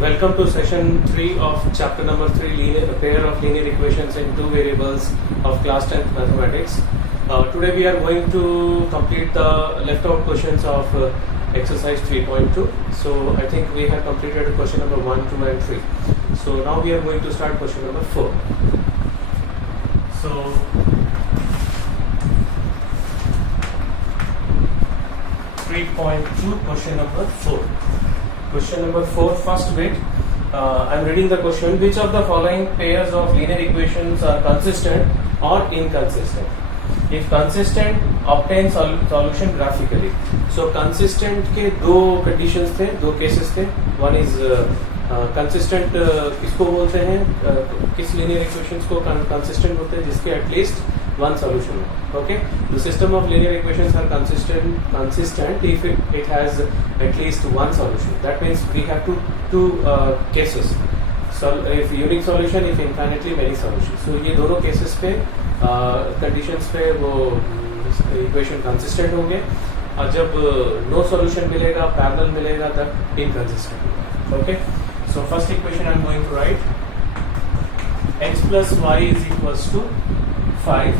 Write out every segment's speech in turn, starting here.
Welcome to session 3 of chapter number 3, linear, pair of linear equations in two variables of class 10th mathematics. Today we are going to complete the left out questions of exercise 3.2. So I think we have completed question number 1, 2 and 3. So now we are going to start question number 4. So 3.2 question number 4. Question number 4, first bit. I am reading the question. Which of the following pairs of linear equations are consistent or inconsistent? If consistent, obtain solution graphically. So consistent के दो conditions थे, दो cases थे. One is consistent, किसको बोलते हैं, किस linear equations को consistent बोलते हैं, जिसके at least one solution हो. Okay, the system of linear equations are consistent if it has at least one solution. That means we have two cases. So if unique solution, if infinitely many solutions. So ये दोनों cases पे conditions पे वो equation consistent होंगे, और जब no solution मिलेगा, parallel मिलेगा, तब inconsistent होगा. Okay, so first equation I am going to write x plus y is equals to 5,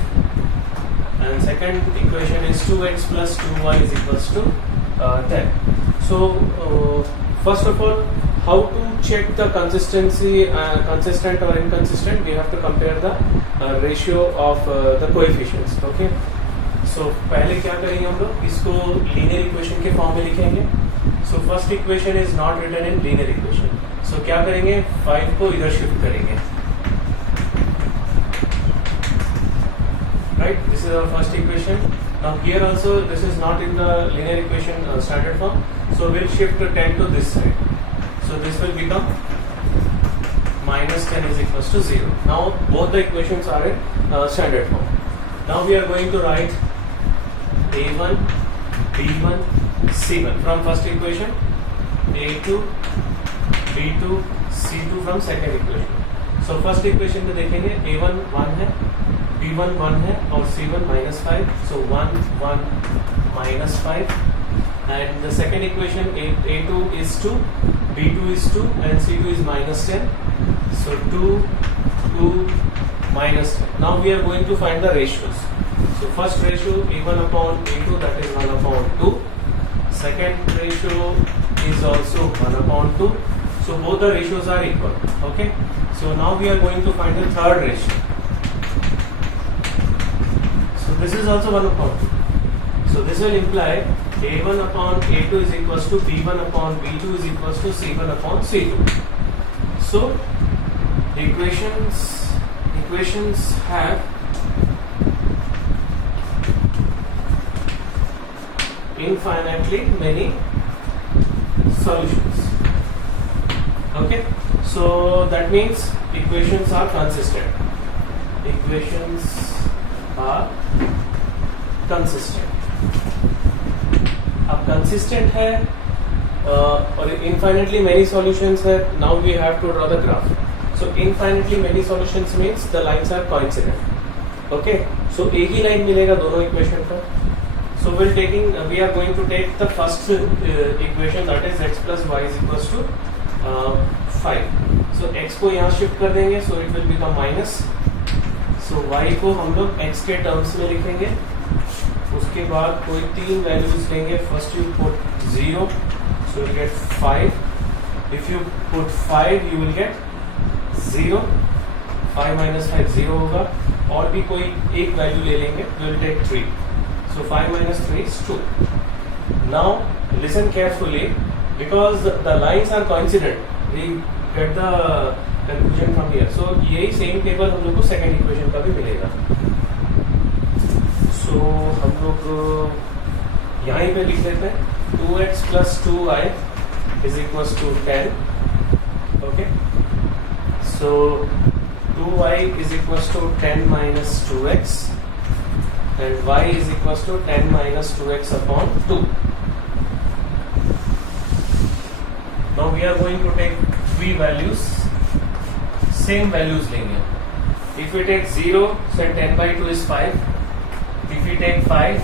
and second equation is 2x plus 2y is equals to 10. So first of all, how to check the consistency, consistent or inconsistent? We have to compare the ratio of the coefficients. Okay, so पहले क्या करेंगे हम लोग, इसको linear equation के form में लिखेंगे. So first equation is not written in linear equation. So क्या करेंगे, 5 को इधर शिफ्ट करेंगे. Right, this is our first equation. Now here also this is not in the linear equation standard form, so we'll shift 10 to this side. So this will become minus 10 is equals to 0. Now both the equations are in standard form. Now we are going to write a1, b1, c1 from first equation, a2, b2, c2 from second equation. So first equation में देखेंगे a1 1 है, b1 1 है और c1 minus 5. So 1 1 minus 5, and the second equation a2 is 2, b2 is 2 and c2 is minus 10. So 2 2 minus 10. Now we are going to find the ratios. So first ratio a1 upon a2, that is 1 upon 2. Second ratio is also 1 upon 2. So both the ratios are equal. Okay, so now we are going to find the third ratio. So this is also 1 upon 2. So this will imply a1 upon a2 is equals to b1 upon b2 is equals to c1 upon c2. So the equations have infinitely many solutions. Okay, so that means equations are consistent. Equations are consistent. अब consistent है और infinitely many solutions है. Now we have to draw the graph. So infinitely many solutions means the lines are coincident. Okay, so एक ही line मिलेगा दोनों equation का. So we are going to take the first equation, that is x plus y is equals to 5. So x को यहाँ shift कर देंगे, so it will become minus. So y को हम लोग x के terms में लिखेंगे. उसके बाद कोई तीन values लेंगे. First you put 0, so you get 5. If you put 5, you will get 0. 5 minus 5 0 होगा. और भी कोई एक value ले लेंगे. We will take 3. So 5 minus 3 is 2. Now listen carefully, because the lines are coincident. We get the conclusion from here. So यही same table हम लोग को second equation का भी मिलेगा. So हम लोग यहीं पे लिख देते हैं 2x plus 2y is equals to 10. Okay. So 2y is equals to 10 minus 2x. And y is equals to 10 minus 2x upon 2. Now we are going to take three values, same values लेंगे. If we take 0, so 10 by 2 is 5. If we take 5,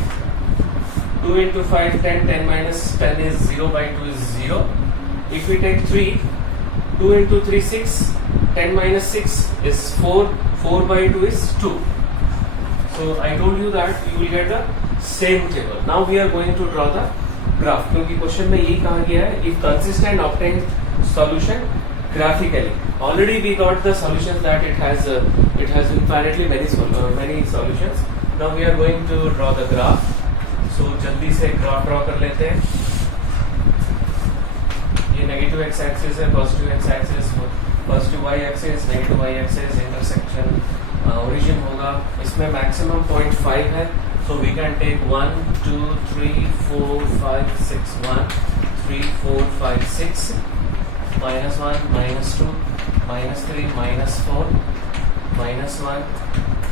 2 into 5, 10, 10 minus 10 is 0 by 2 is 0. If we take 3, 2 into 3 6, 10 minus 6 is 4, 4 by 2 is 2. So I told you that you will get the same table. Now we are going to draw the graph, क्योंकि question में यही कहा गया है if consistent obtain solution graphically. Already we got the solutions that it has infinitely many solutions. Now we are going to draw the graph. So जल्दी से graph draw कर लेते हैं. ये नेगेटिव एक्स एक्सिस है, positive x axis, positive y axis, negative y axis, intersection origin होगा. इसमें maximum 0.5 है. So we can take 1 2 3 4 5 6 1 3 4 5 6 minus 1 minus 2 minus 3 minus 4 minus 1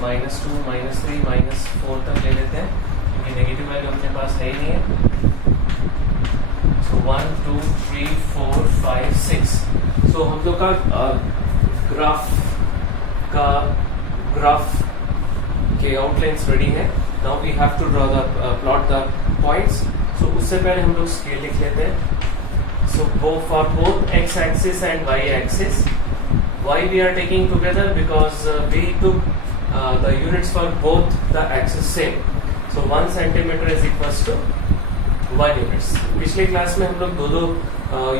minus 2 minus 3 minus 4 तक ले लेते हैं, क्योंकि नेगेटिव वैल्यू अपने पास है ही नहीं है. So 1 2 3 4 5 6. So हम लोग का ग्राफ के आउटलाइंस रेडी है. Now we have to draw the plot the points. So उससे पहले हम लोग स्केल लिख लेते हैं. So for both x axis and y axis, why we are taking together? Because we took the units for both the axis same. So 1 centimeter is equals to 1 units. पिछले class में हम लोग दो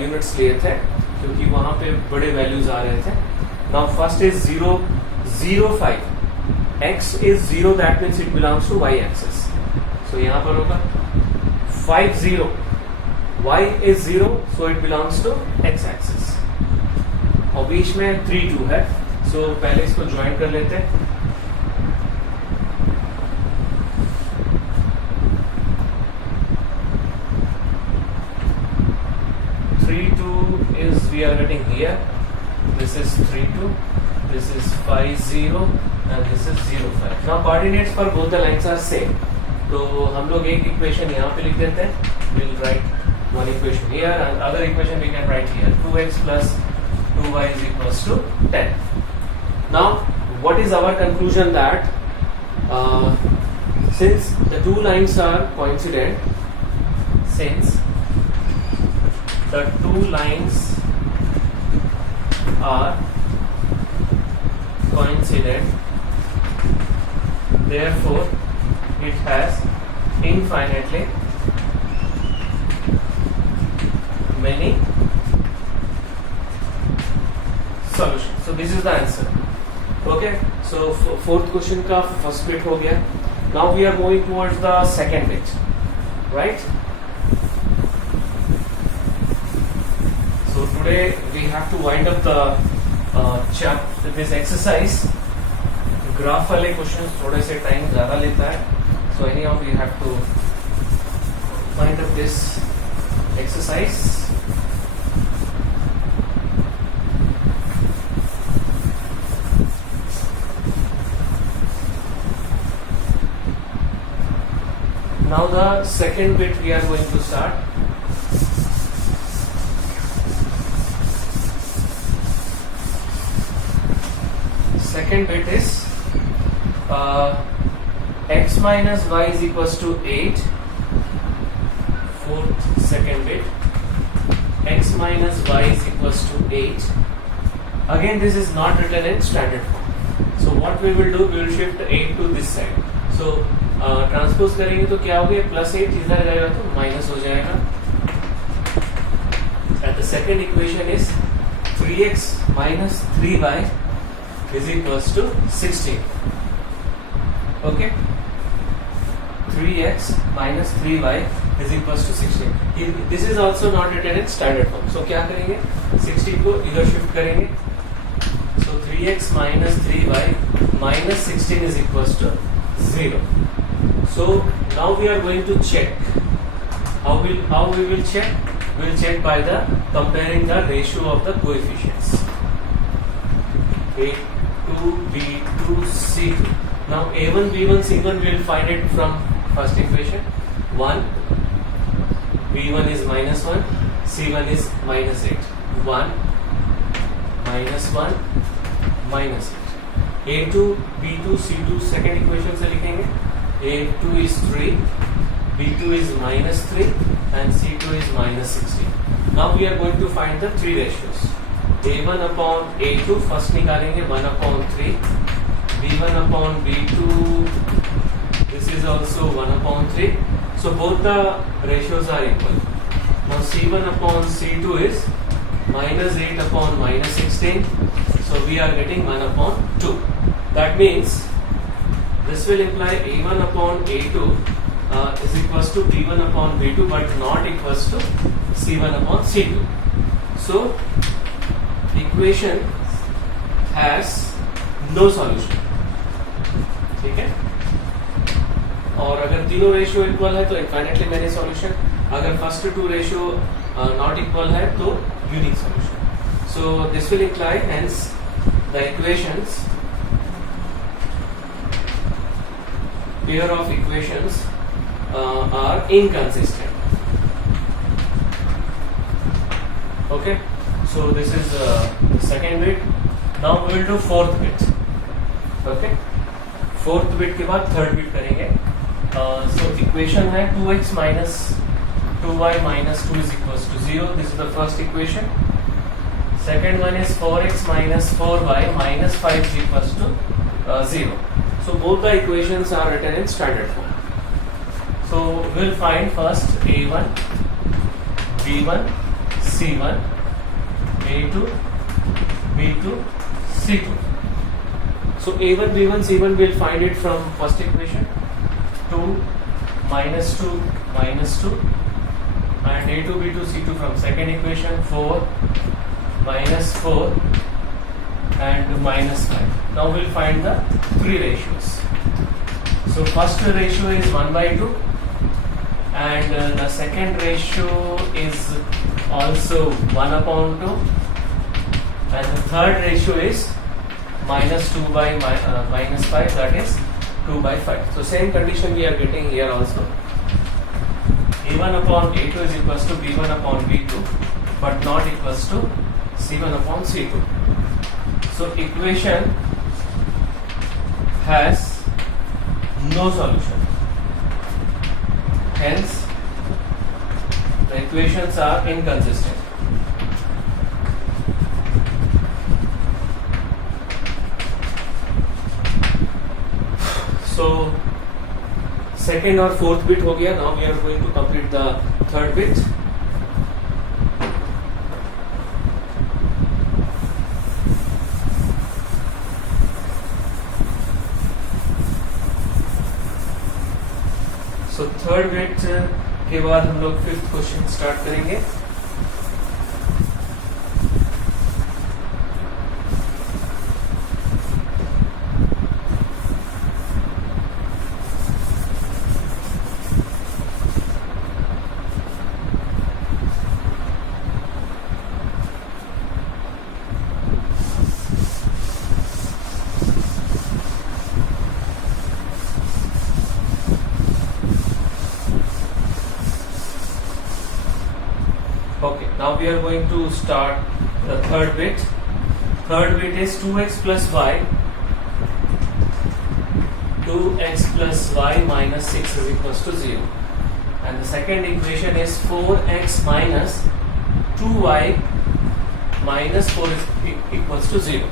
units लिए थे, क्योंकि वहाँ पे बड़े वैल्यूज आ रहे थे. Now first is 0 0 5. X is 0, that means it belongs to y axis. So यहाँ पर होगा 5 0. Y is 0, so it belongs to x axis. और बीच में 3 2 है. So पहले इसको ज्वाइन कर लेते हैं. We are getting here. This is 3 2. This is 5 0, and this is 0 5. Now coordinates for both the lines are same. तो हम लोग एक इक्वेशन यहाँ पे लिख देते हैं. We'll write one equation here, and other equation we can write here. 2x plus 2y is equals to 10. Now what is our conclusion? That since the two lines are coincident, since the two lines are coincident, therefore it has infinitely many solutions. So this is the answer. Okay, so fourth question का first bit हो गया. Now we are moving towards the second bit, right? So today we have to wind up the this exercise. Graph वाले question थोड़े से time ज़्यादा लेता है. So anyhow we have to wind up this exercise. Now the second bit we are going to start. Second bit is x minus y is equals to 8. Fourth second bit, x minus y is equals to 8. Again this is not written in standard form. So what we will do, we will shift 8 to this side. So transpose करेंगे तो क्या हो गया, +8 इधर जाएगा तो minus हो जाएगा. And the second equation is 3x minus 3y is equals to 16. Okay, 3x minus 3y is equals to 16. This is also not written in standard form. So क्या करेंगे, 16 को इधर शिफ्ट करेंगे. So 3x minus 3y minus 16 is equals to 0. So now we are going to check. How we will check? We will check by the comparing the ratio of the coefficients. A2, B2, C2. Now A1, B1, C1 we will find it from first equation. 1, B1 is -1, C1 is -8. 1, -1, -8. A2, B2, C2 second equation से लिखेंगे. A2 is 3, B2 is -3 and C2 is -16. Now we are going to find the three ratios. A1 upon A2 first निकालेंगे 1 upon 3, B1 upon B2, this is also 1 upon 3. So both the ratios are equal. Now C1 upon C2 is minus 8 upon minus 16. So we are getting 1 upon 2. That means this will imply A1 upon A2 is equals to B1 upon B2 but not equals to C1 upon C2. So equation has no solution. ठीक है, और अगर तीनों ratio equal है तो infinitely many solution, अगर first two ratio not equal है तो unique solution. So this will imply hence the equations, pair of equations are inconsistent. Okay, so this is the second bit. Now we will do fourth bit. Okay, fourth bit के बाद third bit करेंगे. So equation है 2x minus 2y minus 2 is equals to 0. This is the first equation. Second one is 4x minus 4y minus 5 is equals to 0. So both the equations are written in standard form. So we'll find first A1, B1, C1, A2, B2, C2. So A1, B1, C1 we'll find it from first equation, 2, minus 2, minus 2, and A2, B2, C2 from second equation, 4, minus 4, and minus 5. Now we'll find the three ratios. So first ratio is 1 by 2. And the second ratio is also 1 upon 2, and the third ratio is minus 2 by minus 5, that is 2 by 5. So same condition we are getting here also. A1 upon A2 is equals to B1 upon B2 but not equals to C1 upon C2. So equation has no solution. Hence, the equations are inconsistent. So, second और fourth bit हो गया. Now we are going to complete the third bit. So third bit के बाद हम लोग fifth question start करेंगे. Okay, now we are going to start the third bit. Third bit is 2x plus y. 2x plus y minus 6 is equals to 0. And the second equation is 4x minus 2y minus 4 is equals to 0.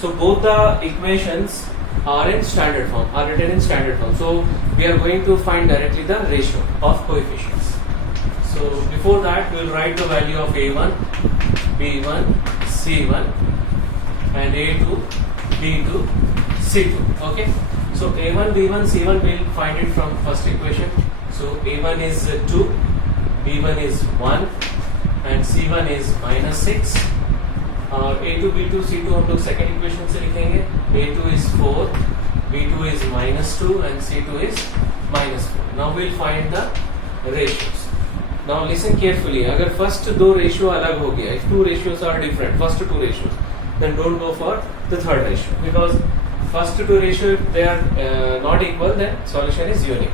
So both the equations are in standard form, are written in standard form. So we are going to find directly the ratio of coefficients. So before that we will write the value of A1, B1, C1 and A2, B2, C2. Okay. So A1, B1, C1 we will find it from first equation. So A1 is 2, B1 is 1 and C1 is minus 6. और A2, B2, C2 हम लोग second equation से लिखेंगे. A2 is 4, B2 is minus 2 and C2 is minus 4. Now we will find the ratios. Now listen carefully. अगर first दो ratio अलग हो गया, if two ratios are different, first two ratios, then don't go for the third ratio because first two ratio if they are not equal, then solution is unique.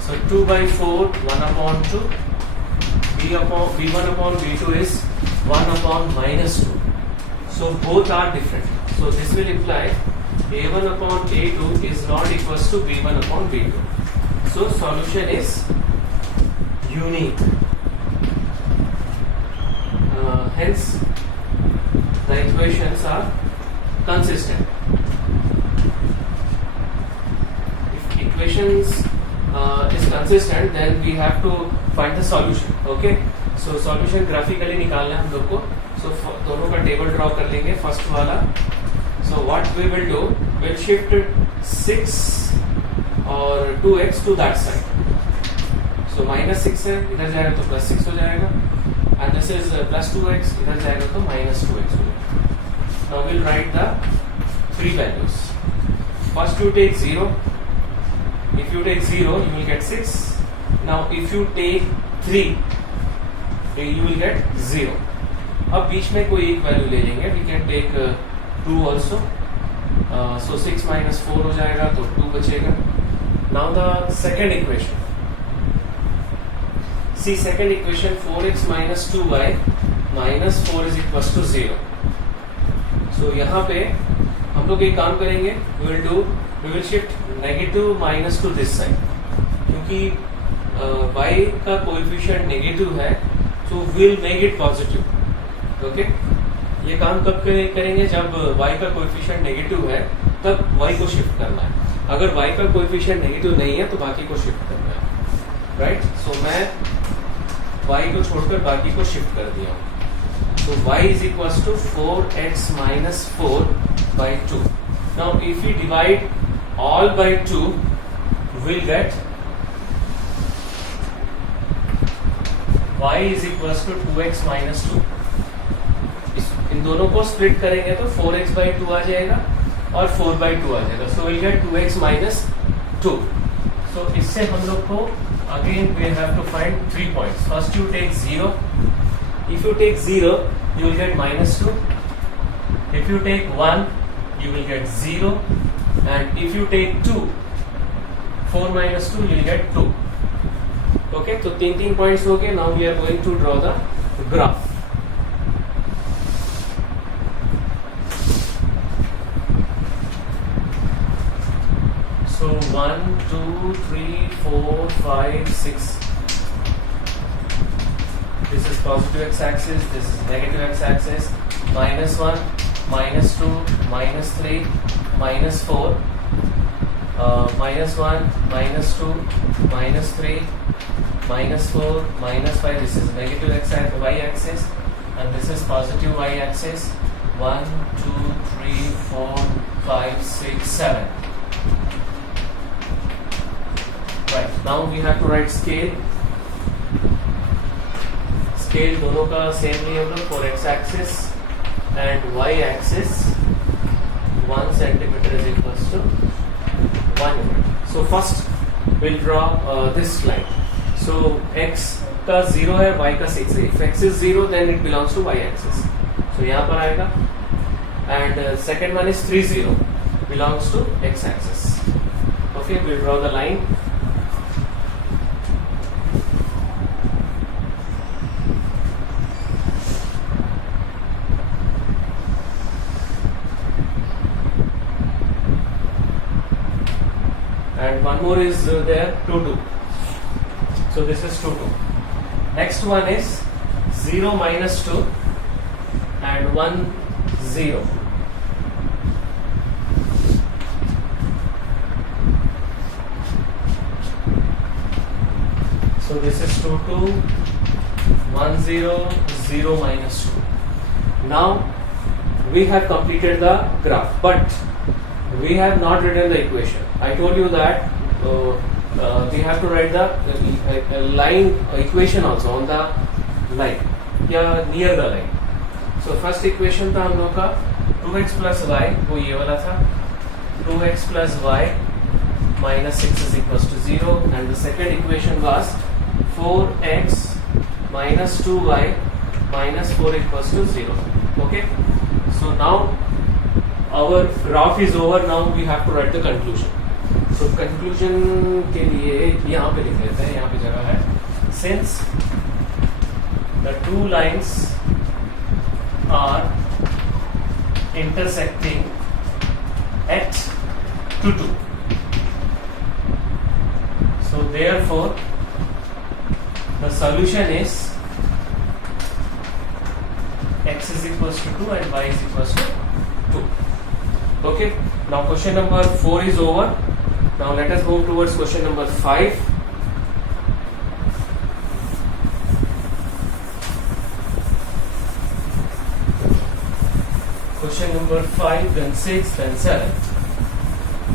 So 2 by 4, 1 upon 2, B1 upon B2 is 1 upon minus 2. So both are different. So this will imply A1 upon A2 is not equals to B1 upon B2. So solution is unique. Hence the equations are consistent. If equations is consistent, then we have to find the solution. Okay, so solution graphically निकालना है हम लोग को. So दोनों का table draw कर लेंगे. First वाला, so what we will do, we'll shift 6 और 2x to that side. So -6 है, इधर जाएगा तो +6 हो जाएगा, and this is +2x, इधर जाएगा तो -2x हो जाएगा. Now we'll write the three values. First you take 0. If you take 0, you will get 6. Now if you take 3, you will get 0. अब बीच में कोई एक वैल्यू ले लेंगे. We can take 2 also. So 6 minus 4 हो जाएगा तो 2 बचेगा. Now the second equation. See second equation, 4x minus 2y minus 4 is equals to 0. So यहाँ पे हम लोग एक काम करेंगे. We will shift negative minus to this side. क्योंकि y का कोएफिशिएंट नेगेटिव है, so we'll make it positive. Okay? ये काम कब करेंगे? जब y का कोएफिशिएंट नेगेटिव है तब y को शिफ्ट करना है. अगर y का कोएफिशिएंट नेगेटिव नहीं है तो बाकी को शिफ्ट करना है. राइट? सो मैं y को छोड़कर बाकी को शिफ्ट कर दिया हूँ. So y is equals to 4x minus 4 by 2. Now if we divide all by 2, we'll get y is equals to 2x minus 2. इन दोनों को स्प्लिट करेंगे तो 4x by 2 आ जाएगा और 4 by 2 आ जाएगा. So we'll get 2x minus 2. So इससे हम लोग को again we have to find 3 points. First you take 0. If you take 0, you will get -2. If you take 1, you will get 0. And if you take 2, 4 minus 2, you will get 2. Okay, so 3 points हो गए. Now we are going to draw the graph. So 1, 2, 3, 4, 5, 6. This is positive x-axis, this is negative x-axis. -1, -2, -3, -4, -1, -2, -3, -4, -5. This is negative y-axis, and this is positive y-axis. 1, 2, 3, 4, 5, 6, 7. Right. Now we have to write scale. Scale दोनों का same नहीं हम लोग. For x-axis and y-axis, 1 centimeter is equals to 1 unit. So first we'll draw this line. So x का 0 है, y का 6 है. If x is 0, then it belongs to y-axis. So यहाँ पर आएगा. And second one is 3, 0 belongs to x-axis. Okay, we'll draw the line. And one more is there, 2, 2. So this is 2, 2. Next one is 0 minus 2 and 1, 0. So this is 2, 2, 1, 0, 0 minus 2. Now we have completed the graph, but we have not written the equation. I told you that we have to write the line equation also on the line, या near the line. So first equation था हम लोग का 2x plus y, वो ये वाला था. 2x plus y minus 6 is equals to 0, and the second equation was 4x minus 2y minus 4 equals to 0. Okay, so now our graph is over. Now we have to write the conclusion. So conclusion के लिए यहाँ पे लिख लेते हैं. यहाँ पे जगह है. Since the two lines are intersecting at 2, 2, so therefore the solution is x is equals to 2 and y is equals to 2. Okay, now question number 4 is over. Now let us move towards question number 5. Question number 5, then 6, then 7.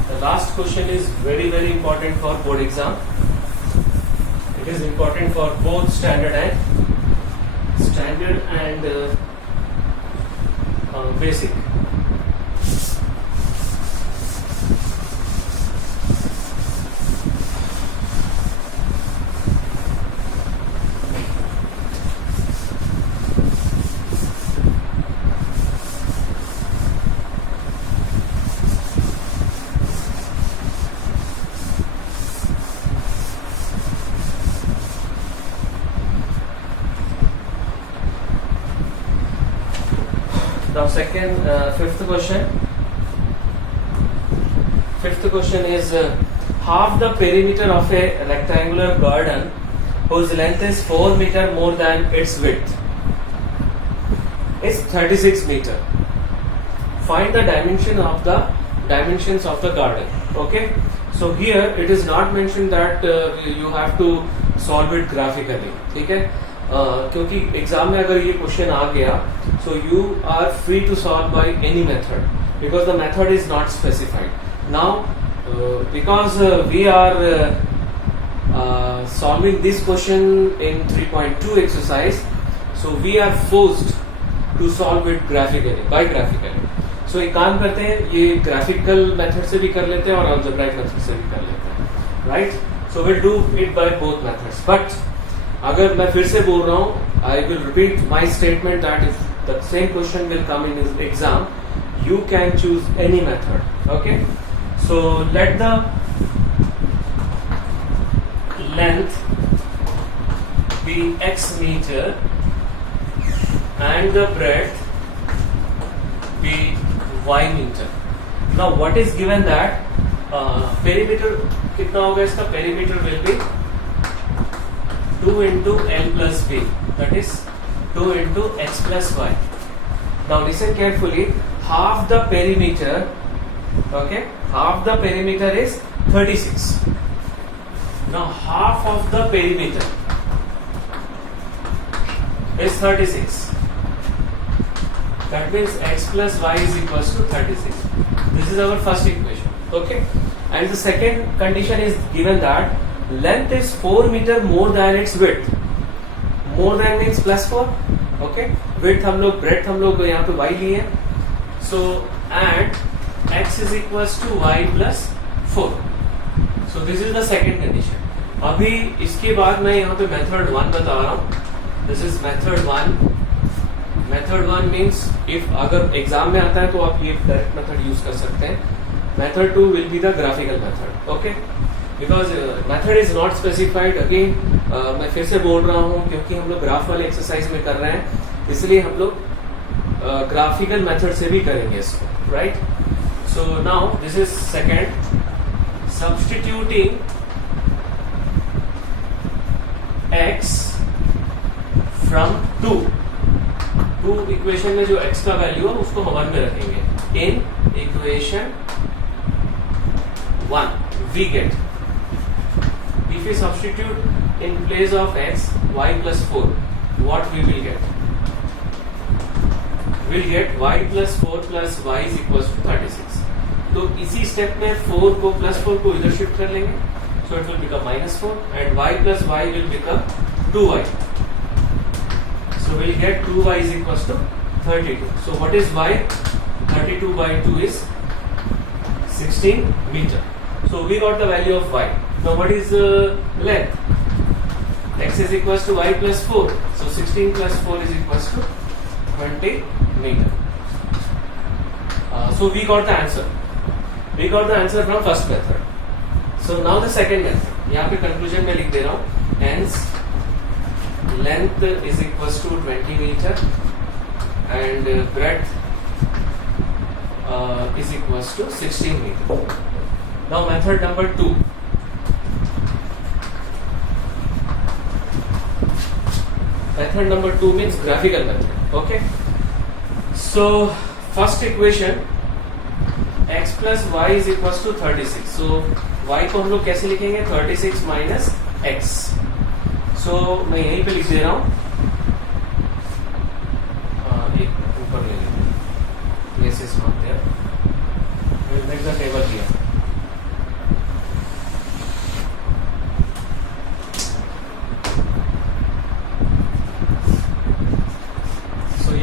The last question is very important for board exam. It is important for both standard and basic. Now fifth question. Fifth question is half the perimeter of a rectangular garden whose length is 4 meter more than its width is 36 meter. Find the dimensions of the garden. Okay. So here it is not mentioned that you have to solve it graphically. ठीक है? क्योंकि exam में अगर ये question आ गया so you are free to solve by any method because the method is not specified now because we are solving this question in 3.2 exercise so we are forced to solve it graphically by graphically so एक काम करते हैं ये graphical method से भी कर लेते हैं और अलजेब्राइक मेथड से भी कर लेते हैं right so will do it by both methods but अगर मैं फिर से बोल रहा हूं I will repeat my statement that if the same question will come in exam you can choose any method okay so let the length be x meter and the breadth be y meter. Now what is given that perimeter कितना होगा इसका perimeter will be 2 into L plus B, that is 2 into x plus y. Now listen carefully, half the perimeter, okay, half the perimeter is 36. Now half of the perimeter is 36. That means x plus y is equals to 36. This is our first equation, okay. And the second condition is given that length is 4 meter more than its width. More than means plus 4. Okay. Width हम लोग breadth हम लोग यहाँ पे y लिए. So and x is equals to y plus 4. So this is the second condition. अभी इसके बाद मैं यहाँ पे method 1 बता रहा हूँ. This is method 1. Method 1 means if अगर एग्जाम में आता है तो आप ये direct method use कर सकते हैं. Method 2 will be the graphical method. Okay. Because method is not specified again मैं फिर से बोल रहा हूँ क्योंकि हम लोग ग्राफ वाले एक्सरसाइज में कर रहे हैं इसलिए हम लोग ग्राफिकल मेथड से भी करेंगे इसको right so now this is second substituting x from 2 equation में जो x का वैल्यू है उसको हम 1 में रखेंगे in equation 1 we get if we substitute in place of x y plus 4 what we will get we'll get y plus 4 plus y is equals to 36 तो इसी स्टेप में 4 को plus 4 को इधर शिफ्ट कर लेंगे so it will become minus 4 and y plus y will become 2y so we'll get 2y is equals to 32 so what is y 32 by 2 is 16 meter so we got the value of y. Now what is length? X is equals to y plus 4. So 16 plus 4 is equals to 20 meter. So we got the answer. We got the answer from first method. So now the second method. यहाँ पे conclusion में लिख दे रहा हूँ. Hence length is equals to 20 meter and breadth is equals to 16 meter. Now method number 2. Method number 2 means graphical method. Okay. So first equation x plus y is equals to 36. So y को हम लोग कैसे लिखेंगे? 36 minus x. So मैं यहीं पे लिख दे रहा हूँ, एक ऊपर ले लेते हैं. Yes is not there. We'll make the table here.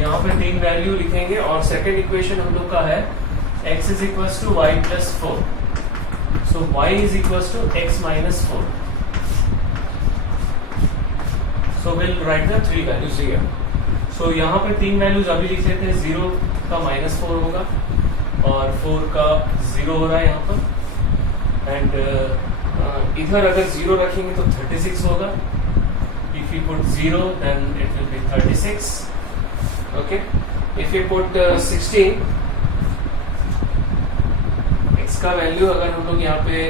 यहाँ पे तीन वैल्यू लिखेंगे और सेकेंड इक्वेशन हम लोग का है x is equals to y plus 4. So y is equals to x minus 4. So we'll write the three values here. So यहाँ पे तीन वैल्यूज अभी लिख लेते हैं. 0 का -4 होगा और 4 का 0 हो रहा है यहाँ पर. एंड इधर अगर 0 रखेंगे तो 36 होगा. If you put 0 then it will be 36. Okay, if you put 16, x का वैल्यू अगर हम लोग यहाँ पे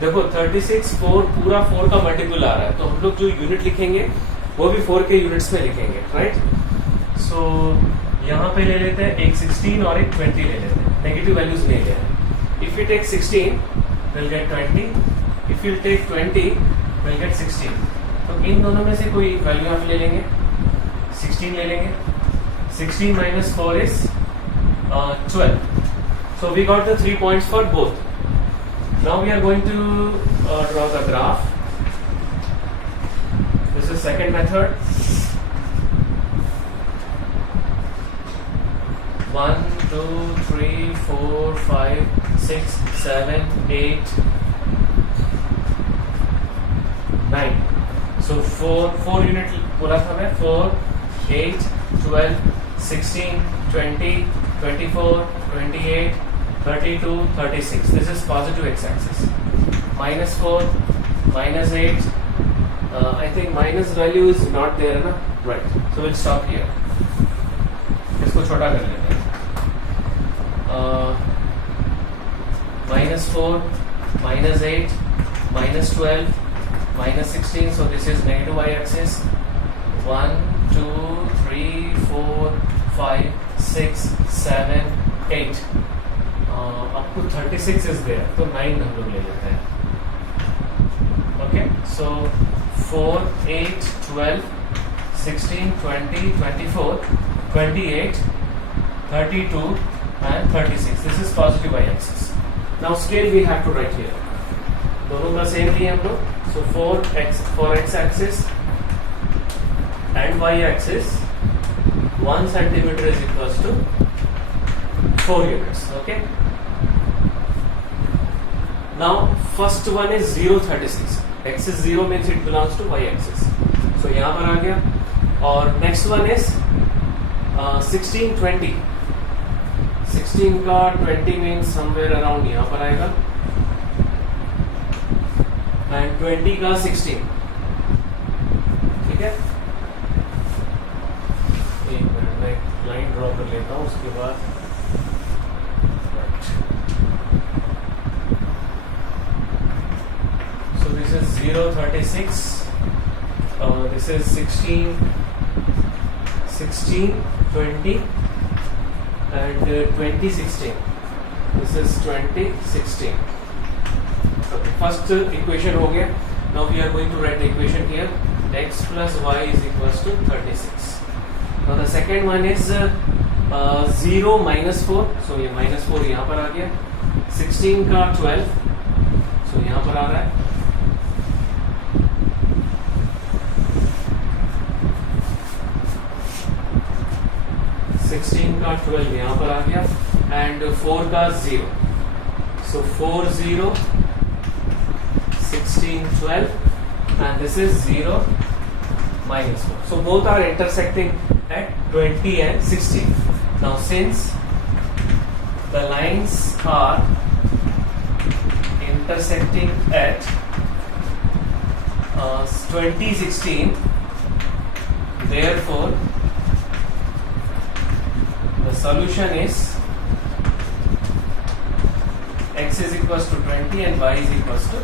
देखो 36 4 पूरा 4 का मल्टीपल आ रहा है, तो हम लोग जो यूनिट लिखेंगे वो भी 4 के यूनिट्स में लिखेंगे, राइट. सो यहाँ पे ले लेते हैं एक 16 और एक 20 ले लेते हैं. नेगेटिव वैल्यूज नहीं ले रहे. If you take 16 will get 20. If you take 20 will get 16. तो इन दोनों में से कोई वैल्यू आप ले लेंगे. 16 ले लेंगे. 16 minus 4 is 12. So we got the 3 points for both. Now we are going to draw the graph. This is second method. 1, 2, 3, 4, 5, 6, 7, 8, 9. So 4 unit बोला था मैं. 4, 8, 12, 16, 20, 24, 28, 32, 36. This is positive x-axis. -4, -8. I think minus value is not there, ना? Right. So we'll stop here. इसको छोटा कर लेते हैं. -4, -8, -12, -16. So this is negative y-axis. 1, 2, 3, 4, 5, 6, 7, 8. Up to 36 is there. तो 9 हम लोग ले लेते हैं. Okay. So 4, 8, 12, 16, 20, 24, 28, 32, and 36. This is positive y-axis. Now scale we have to write here. दोनों का सेम लिया हम लोग. So for x-axis and y-axis 1 centimeter is equals to 4 units. Okay. Now first one is 0.36. X is 0 means it belongs to y-axis. So यहाँ पर आ गया. और next one is 16, 20. 16 का 20 means somewhere around यहाँ पर आएगा. And 20 का 16. ठीक है. एक मिनट में लाइन ड्रॉ कर लेता हूँ उसके बाद. So this is 0.36. This is 16, 20, and 2016. This is 2016. Okay, first equation हो गया. Now we are going to write the equation here. X plus y is equals to 36. Now the second one is 0 minus 4. So ये minus 4 यहाँ पर आ गया. 16 का 12. So यहाँ पर आ रहा है. का 12 यहाँ पर आ गया. एंड 4 का 0. So 4, 0, 16, 12, and this is 0, minus 4. So both are intersecting at 20 and 16. Now since the lines are intersecting at 2016, therefore the solution is x is equals to 20 and y is equals to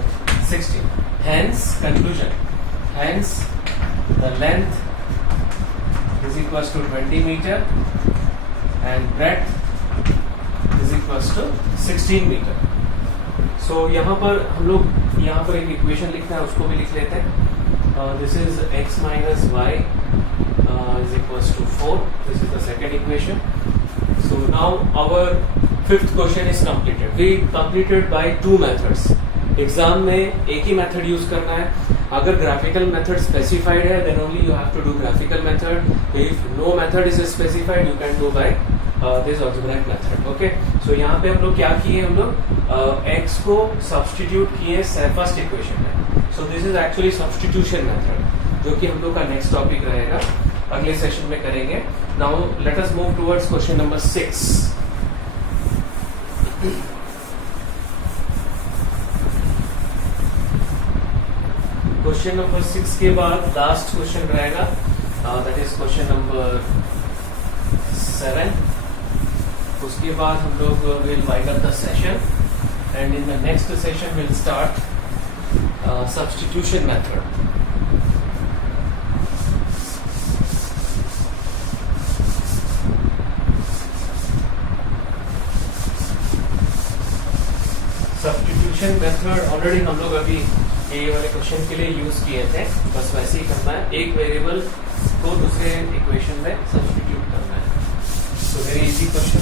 16. Hence, conclusion. Hence, the length is equals to 20 meter and breadth is equals to 16 metre. So यहाँ पर हम लोग यहाँ पर एक equation लिखना है, उसको भी लिख लेते हैं. This is x minus y is equals to 4. This is the second equation. So now our fifth question is completed. We completed by two methods. Exam में एक ही मेथड यूज करना है. अगर ग्राफिकल मेथड स्पेसिफाइड है then only you have to do graphical method. If no method is specified you can do by this algebraic method. Okay, so यहाँ पे हम लोग क्या किए, हम लोग x को सब्स्टिट्यूट किए फर्स्ट इक्वेशन में. So this is actually substitution method, जो कि हम लोग का नेक्स्ट टॉपिक रहेगा, अगले सेशन में करेंगे. Now let us move towards question number 6. Question number 6 के बाद लास्ट क्वेश्चन रहेगा, दैट इज क्वेश्चन नंबर 7. उसके बाद हम लोग will wind up the session and in the next session will start substitution method. Substitution method already हम लोग अभी ये वाले क्वेश्चन के लिए यूज किए थे. बस वैसे ही करना है, एक वेरिएबल को दूसरे इक्वेशन में सब्स्टिट्यूट करना है. So very easy question.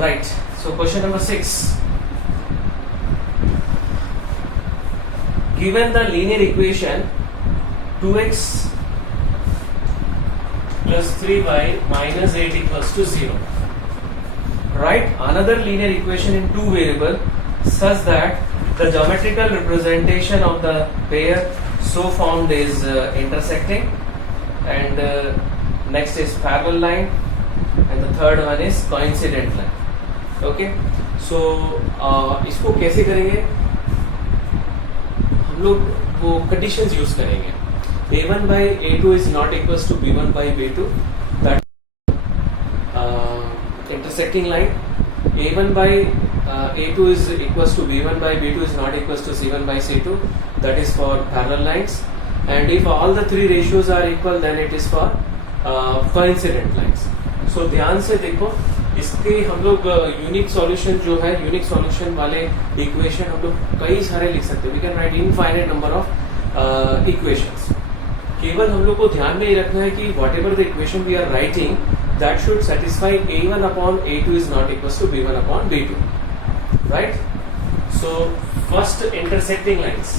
Right, so question number 6. Given the linear equation 2x plus 3y minus 8 equals to 0. Write another linear equation in two variable such that the geometrical representation of the pair so formed is intersecting, and next is parallel line, and the third one is coincident line. Okay, so इसको कैसे करेंगे, हम लोग वो conditions use करेंगे. a1 by a2 is not equals to b1 by b2, that intersecting line. a1 by a2 is equals to b1 by b2 is not equals to c1 by c2, that is for parallel lines. And if all the three ratios are equal then it is for coincident lines. So ध्यान से देखो, इसके हम लोग unique solution जो है, unique solution वाले equation हम लोग कई सारे लिख सकते हैं. We can write infinite number of equations. केवल हम लोग को ध्यान में ये रखना है कि whatever the equation we are writing that should satisfy a1 upon a2 is not equals to b1 upon b2, right? So first intersecting lines.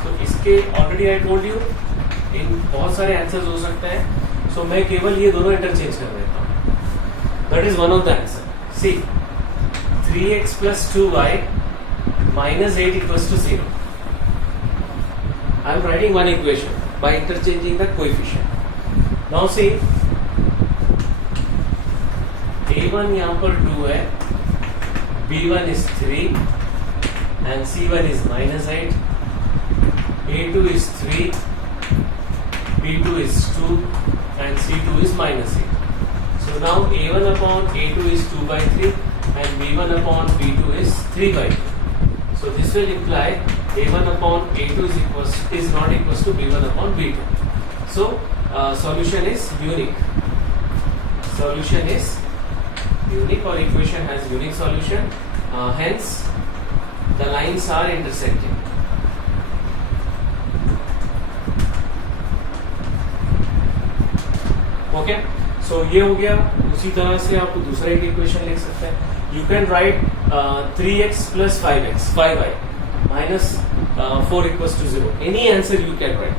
So इसके already I told you इन बहुत सारे आंसर्स हो सकते हैं. So मैं केवल ये दोनों इंटरचेंज कर देता हूँ. That is one of the answer. See, 3x plus 2y minus 8 equals to 0. I am writing one equation by interchanging the coefficient. Now see, a1 यहाँ पर 2 है, b1 is 3 and c1 is minus 8, a2 is 3, b2 is 2 and c2 is minus 8. So now a1 upon a2 is 2 by 3 and b1 upon b2 is 3 by 2. So this will imply a1 upon a2 is not equals to b1 upon b2. So solution is unique. Solution is unique, or equation has unique solution. Hence the lines are intersecting. Okay, so ये हो गया. उसी तरह से आप दूसरा एक equation लिख सकते हैं. You can write 3x plus 5x 5y minus 4 equals to 0. Any answer you can write.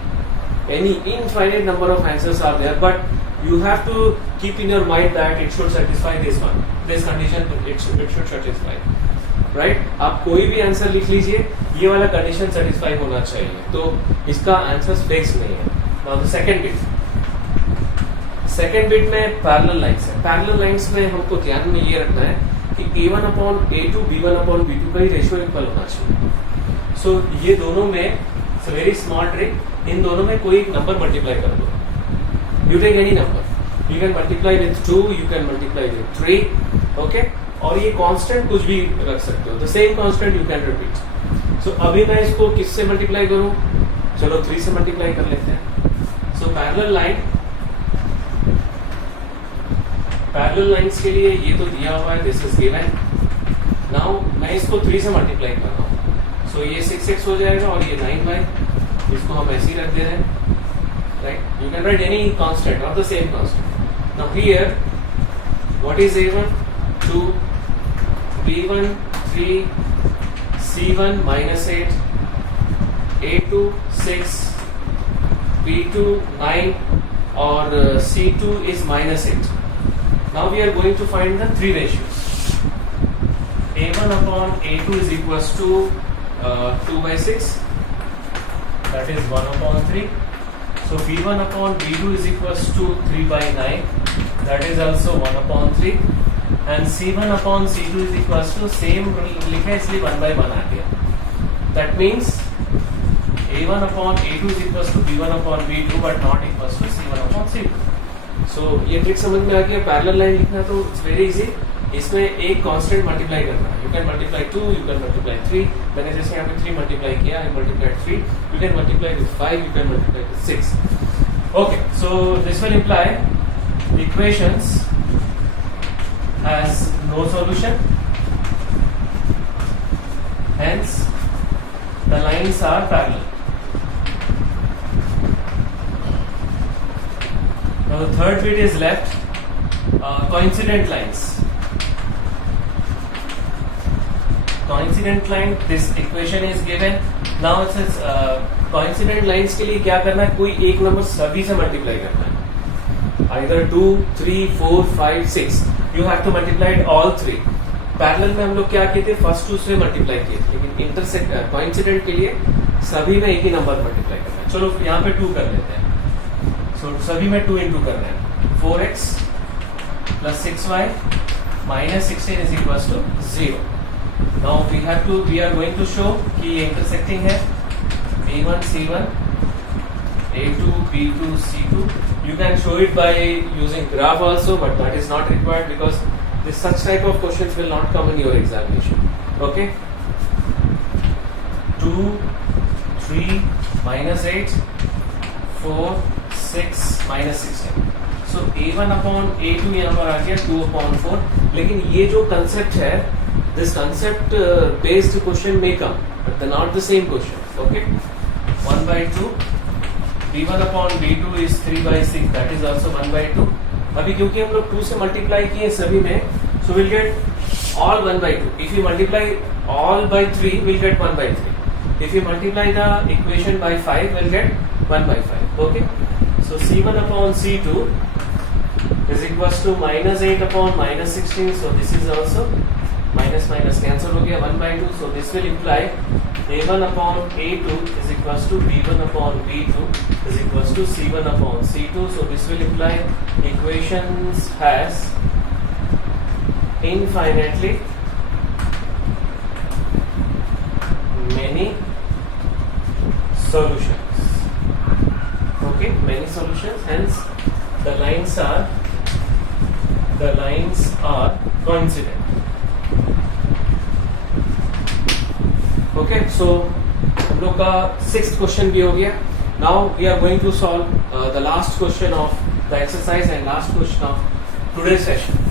Any infinite number of answers are there, but you have to keep in your mind that it should satisfy this one, this condition it should satisfy, right? आप कोई भी answer लिख लीजिए, ये वाला condition satisfy होना चाहिए, तो इसका आंसर फिक्स नहीं है. नाउ द सेकंड बिट में पैरेलल लाइंस है. पैरेलल लाइंस में हमको ध्यान में ये रखना है कि a1 upon a2 b1 upon b2 का ही रेशियो इक्वल होना चाहिए. सो ये दोनों में वेरी स्मॉल ट्रिक, इन दोनों में कोई एक नंबर मल्टीप्लाई कर दो. You take any number. You can multiply with 2, you can multiply with 3, okay? और ये कांस्टेंट कुछ भी रख सकते हो. The same constant you can repeat. So अभी मैं इसको किससे मल्टीप्लाई करूँ? चलो 3 से मल्टीप्लाई कर लेते हैं. सो पैरेलल लाइंस के लिए ये तो दिया हुआ है, दिस इज गिवन. नाउ मैं इसको 3 से मल्टीप्लाई कर रहा हूँ. सो ये 6x हो जाएगा और ये 9y. इसको हम ऐसे ही रख दे रहे हैं. Right, you can write any constant और the same constant. Now here what is a1 2 b1 3 c1 -8 a2 6 b2 9 और c2 is -8. Now we are going to find the three ratios. a1 upon a2 is equals to 2/6. That is 1 upon 3. So b1 upon b2 is equals to 3/9. That is also 1 upon 3. And c1 upon c2 is equals to same लिखा है इसलिए 1/1 आ गया. That means a1 upon a2 is equals to b1 upon b2 but not equals to c1 upon c2. So ये trick समझ में आ गया. Parallel line लिखना तो इट्स वेरी इजी. इसमें एक कांस्टेंट मल्टीप्लाई करना है. You can multiply 2, you can multiply 3. मैंने जैसे यहाँ पे 3 मल्टीप्लाई किया, I multiply 3. You can multiply with 5, you can multiply with 6. Okay, so this will imply equations has no solution, hence the lines are parallel. Now the third bit is left, coincident lines. Coincident line, this equation is given. Now it says coincident lines के लिए क्या करना है, कोई एक number सभी से multiply करना है. Either 2, 3, 4, 5, 6. You have to multiply all 3. Parallel में हम लोग क्या किए थे, फर्स्ट 2 से मल्टीप्लाई किए थे, लेकिन इंटरसेक्ट कोइंसिडेंट के लिए सभी में एक ही नंबर मल्टीप्लाई करना है. चलो यहाँ पे 2 कर लेते हैं. सो सभी में 2 इंटू कर रहे हैं. 4x plus 6y minus 16 is equals to 0. Now we are going to show कि ये इंटरसेक्टिंग है. b1 c1 a2 b2 c2. You can show it by using graph also, but that is not required because such type of questions will not come in your examination. Okay, 2 3 minus 8 4 6 minus 16. So a1 upon a2 यहाँ पर आ गया 2 upon 4. लेकिन ये जो concept है, this concept based question may come, but not the same question. Okay, 1/2 b1 upon b2 is 3/6. That is also 1/2. अभी क्योंकि हम लोग 2 से मल्टीप्लाई किए सभी में, so we'll get all 1/2. If you multiply all by 3, we'll get 1/3. If you multiply the equation by 5, we'll get 1/5. Okay, so c1 upon c2 is equals to -8 upon -16. So this is also minus cancel हो गया, 1/2. So this will imply a1 upon a2 is equals to b1 upon b2 is equals to c1 upon c2. So this will imply equations has infinitely many solutions. Okay, many solutions, hence the lines are coincident. Okay, so हम लोग का 6th question भी हो गया. Now we are going to solve the last question of the exercise and last question of today's session.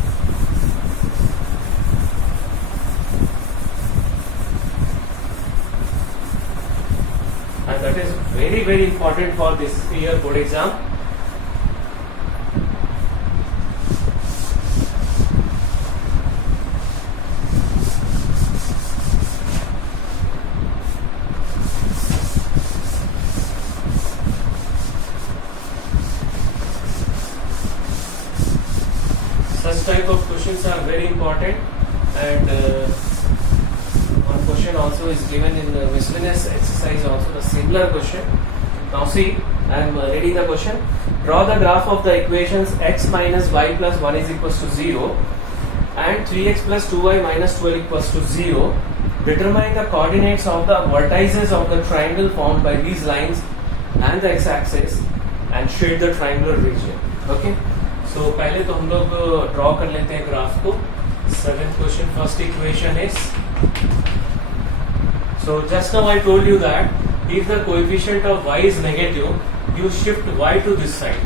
And that is very, very important for this year board exam. Such type of questions are very important, and one question also is given in the miscellaneous exercise, also the similar question. Now see, I am reading the question. Draw the graph of the equations x minus y plus 1 is equals to 0 and 3x plus 2y minus 12 equals to 0. Determine the coordinates of the vertices of the triangle formed by these lines and the x-axis and shade the triangular region. Okay. So पहले तो हम लोग draw कर लेते हैं graph को. 7th question, first equation is, so just now I told you that if the coefficient of y is negative, you shift y to this side,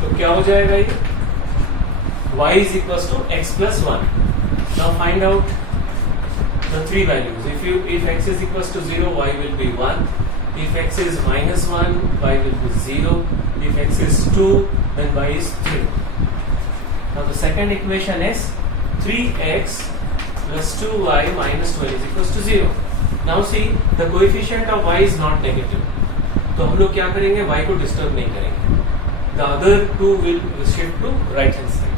तो क्या हो जाएगा ये? y is equals to x plus 1. Now find out the three values. If x is equals to 0, y will be 1. If x is minus 1, y will be 0. If x is 2, then y is 3. Now the second equation is 3x plus 2y minus 12 is equals to 0. Now see, the coefficient of y is not negative. तो हम लोग क्या करेंगे? y को disturb नहीं करेंगे. The other two will shift to right hand side.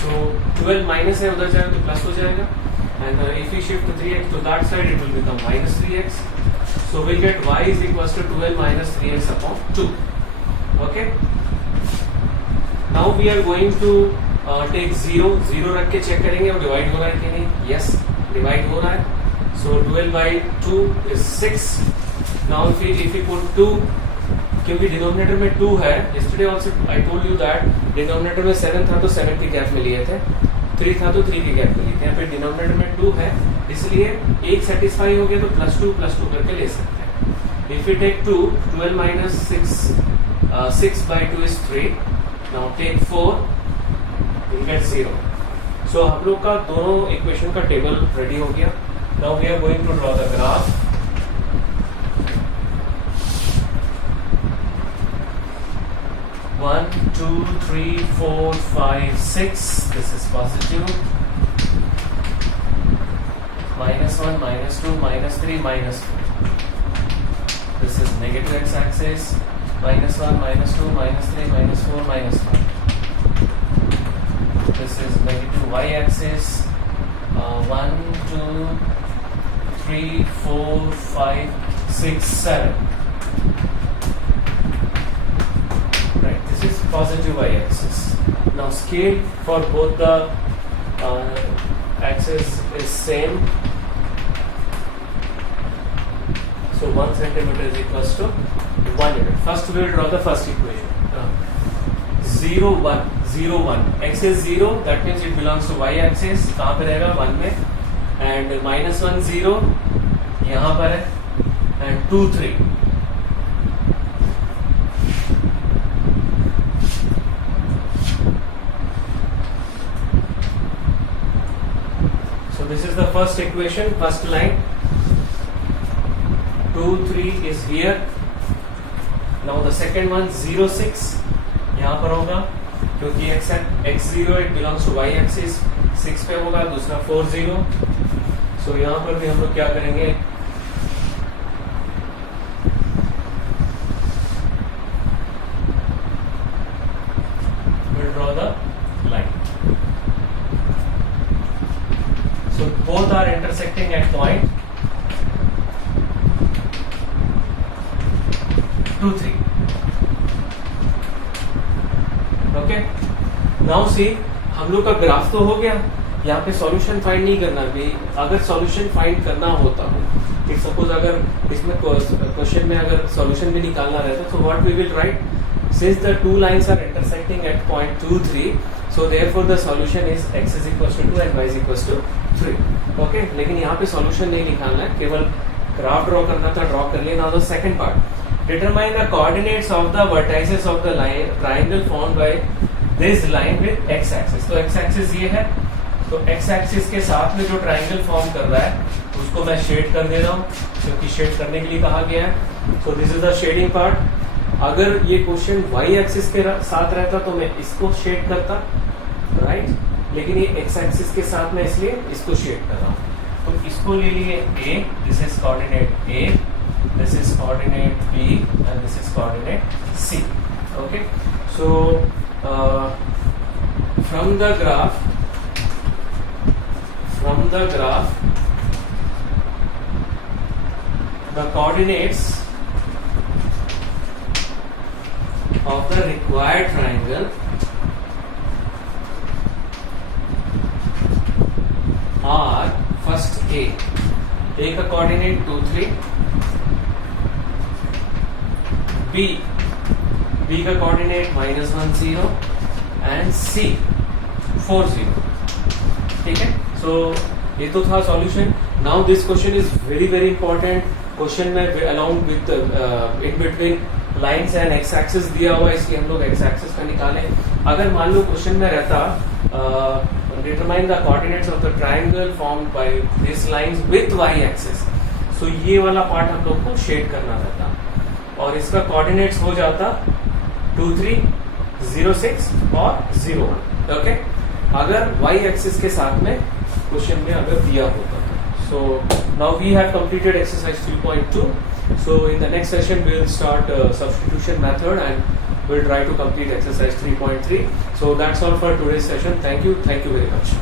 So 12 minus है, उधर जाएगा तो प्लस हो जाएगा. And if we shift 3x to that side, it will become minus 3x. So we'll get y is equals to 12 minus 3x upon 2. Okay. Now we are going to take 0 रख के check करेंगे और divide हो रहा है कि नहीं. Yes, divide हो रहा है. So 12 by 2 is 6. Now if we put 2, क्योंकि डिनोमिनेटर में 2 है, yesterday also I told you that denominator में 7 था तो 7 के गैप में लिए थे, 3 था तो 3 के गैप में लिए थे. यहाँ पे डिनोमिनेटर में 2 है, इसलिए एक सेटिस्फाई हो गया तो प्लस टू करके ले सकते हैं. If we take 2, 12 minus 6 by 2 is 3. Now take 4, we'll get 0. So हम लोग का दोनों इक्वेशन का टेबल रेडी हो गया. Now we are going to draw the graph. One, 2, 3, 4, 5, 6. This is positive. Minus 1, minus 2, minus 3, minus 4. This is negative x-axis. Minus 1, minus 2, minus 3, minus 4, minus 1. This is negative y-axis. 1, 2, 3, 4, 5, 6, 7. Right, this is positive y-axis. Now scale for both the axis is same. So 1 centimeter is equals to 1 unit. First we will draw the first equation. 0, 1, 0, 1. X is 0, that means it belongs to y-axis. कहाँ पे रहेगा? 1 में. And minus 1, 0 यहाँ पर है. And 2, 3. So this is the first equation, first line. 2, 3 is here. Now the second one, 0, 6 यहाँ पर होगा, क्योंकि x0 it belongs to y-axis. 6 पे होगा, दूसरा 4, 0. So यहाँ पर भी हम लोग क्या करेंगे? We'll draw the line. So both are intersecting at point 2, 3. Okay. Now see, हम लोग का ग्राफ तो हो गया. यहाँ पे सॉल्यूशन फाइंड नहीं करना भी. अगर सॉल्यूशन फाइंड करना होता हो, इफ सपोज अगर इसमें क्वेश्चन में अगर सॉल्यूशन भी निकालना रहता, तो what we will write, since the two lines are intersecting at point 2, 3, so therefore the solution is x is equals to 2 and y is equals to 3. Okay, लेकिन यहाँ पे सॉल्यूशन नहीं निकालना है, केवल ग्राफ ड्रॉ करना था, ड्रॉ कर लिया. Now the second part, determine the coordinates of the vertices of the line triangle formed by this line with x axis. तो x axis ये है, तो x axis के साथ में जो ट्राइंगल फॉर्म कर रहा है उसको मैं शेड कर दे रहा हूँ, क्योंकि शेड करने के लिए कहा गया है. So this is the shading part. अगर ये क्वेश्चन y एक्सिस के साथ रहता तो मैं इसको शेड करता, राइट, लेकिन ये x एक्सिस के साथ में, इसलिए इसको शेड कर रहा हूँ. तो इसको ले लिए a, this is coordinate a, this is coordinate B and this is coordinate C. Okay, so from the graph the coordinates of the required triangle are first A का coordinate 2, 3, B का coordinate -1, 0 and C 4, 0. ठीक है. So ये तो था solution. Now this question is very very important. Question में along with in between lines and x axis दिया हुआ है, इसलिए हम लोग एक्स एक्सिस का निकालें. अगर मान लो क्वेश्चन में रहता determine the coordinates of the triangle formed by this lines with y axis, so ये वाला पार्ट हम लोग को शेड करना रहता और इसका कोऑर्डिनेट्स हो जाता 2, 3, 0, 6 और 0, 1. ओके, अगर वाई एक्सिस के साथ में क्वेश्चन में अगर दिया होता. So now we have completed exercise 3.2. So in the next session we will start substitution method and we'll try to complete exercise 3.3. So that's all for today's session. Thank you very much.